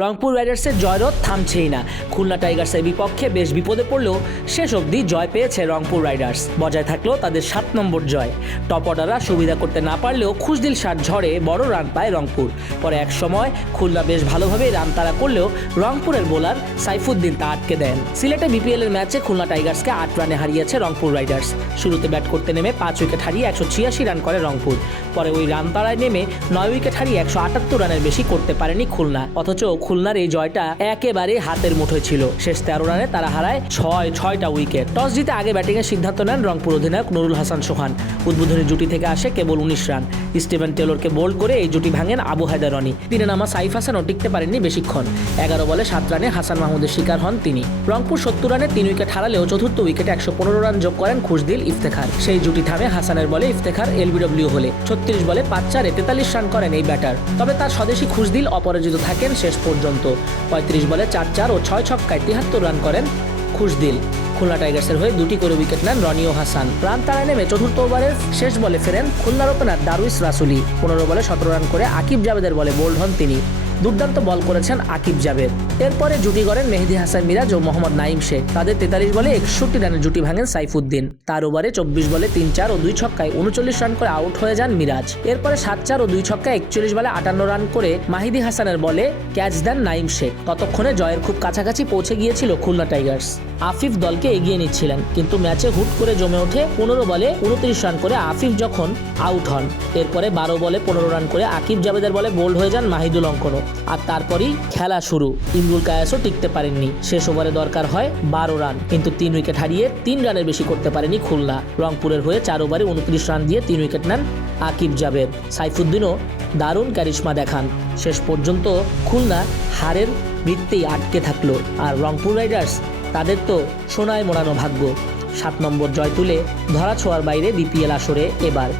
রংপুর রাইডার্সের জয়রথ থামছেই না। খুলনা টাইগার্সের বিপক্ষে বেশ বিপদে পড়লেও শেষ অবধি জয় পেয়েছে রংপুর রাইডার্স। বজায় থাকলেও তাদের 7 নম্বর জয়। টপ অর্ডাররা সুবিধা করতে না পারলেও খুশদিল শাট ঝড়ে বড় রান পায় রংপুর। পরে এক সময় খুলনা বেশ ভালোভাবেই রান তাড়া করলেও রংপুরের বোলার সাইফুদ্দিন তা আটকে দেন। সিলেটে বিপিএল এর ম্যাচে খুলনা টাইগার্সকে 8 রানে হারিয়েছে রংপুর রাইডার্স। শুরুতে ব্যাট করতে নেমে 5 উইকেট হারিয়ে 186 রান করে রংপুর। পরে ওই রান তাড়ায় নেমে 9 উইকেট হারিয়ে 178 রানের বেশি করতে পারেনি খুলনা। অথচ খুলনার এই জয়টা একেবারে হাতের মুঠোয় ছিল। শেষ 13 রানে তারা হারায় 6টা উইকেট। টস জিতে আগে ব্যাটিংয়ের সিদ্ধান্ত নেন রংপুর অধিনায়ক নুরুল হাসান সোহান। উদ্বোধনী জুটি থেকে আসে কেবল 19 রান। স্টিভেন টেলরকে বোল্ড করে এই জুটি ভাঙেন আবু হায়দার রনি। দিনে নামা সাইফ হাসানও টিকতে পারেননি বেশিক্ষণ। 11 বলে 7 রানে হাসান মাহমুদের শিকার হন তিনি। রংপুর 70 রানে 3 উইকেট হারালেও চতুর্থ উইকেটে 115 রান যোগ করেন খুশদিল ইফতেখার। সেই জুটি থামে হাসানের বলে ইফতেখার এলবিডব্লিউ হলে 36 বলে 5-4 43 রান করেন এই ব্যাটার। তবে তার স্বদেশী খুশদিল অপরাজিত থাকেন শেষ পর্যন্ত। 35 বলে 4-4 ও 6 ছক্কায় 73 রান করেন খুশদিল। খুলনা টাইগার্সের হয়ে 2টি করে উইকেট নেন রনি ও হাসান। রান তাড়ায় নেমে চতুর্থ ওভারের শেষ বলে ফেরেন খুলনার ওপেনার দারুইস রাসুলি। 15 বলে 17 রান করে আকিব জাবেদের বলে বোল্ড হন তিনি। দুর্দান্ত বল করেছেন আকিব জাবেদ। এরপরে জুটি করেন মেহেদী হাসান মিরাজ ও মোহাম্মদ নাইম শেখ। তাদের 43 বলে 61 রানের জুটি ভাঙেন সাইফুদ্দিন। তার ওভারে 24 বলে 3-4 ও 2 ছক্কায় 39 রান করে আউট হয়ে যান মিরাজ। এরপরে 7-4 ও 2 ছক্কায় 41 বলে 58 রান করে মাহিদি হাসানের বলে ক্যাচ দেন নাইম শেখ। ততক্ষণে জয়ের খুব কাছাকাছি পৌঁছে গিয়েছিল খুলনা টাইগার্স। আফিফ দলকে এগিয়ে নিচ্ছিলেন, কিন্তু ম্যাচে হুট করে জমে ওঠে। 15 বলে 29 রান করে আফিফ যখন আউট হন, এরপরে 12 বলে 15 রান করে আকিব জাবেদের বলে বোল্ড হয়ে যান মাহিদুল অঙ্কনও। আর তারপরই খেলা শুরু। ইমরুল কায়াসও টিকতে পারেননি। শেষ ওভারে দরকার হয় 12 রান, কিন্তু 3 উইকেট হারিয়ে 3 রানের বেশি করতে পারেনি খুলনা। রংপুরের হয়ে 4 ওভারে 29 রান দিয়ে 3 উইকেট নেন আকিব জাবেদ। সাইফুদ্দিনও দারুণ ক্যারিশমা দেখান। শেষ পর্যন্ত খুলনা হারের বৃত্তেই আটকে থাকলো। আর রংপুর রাইডার্স, তাদের তো সোনায় মোড়ানো ভাগ্য। 7 নম্বর জয় তুলে ধরা ছোঁয়ার বাইরে বিপিএল আসরে এবার।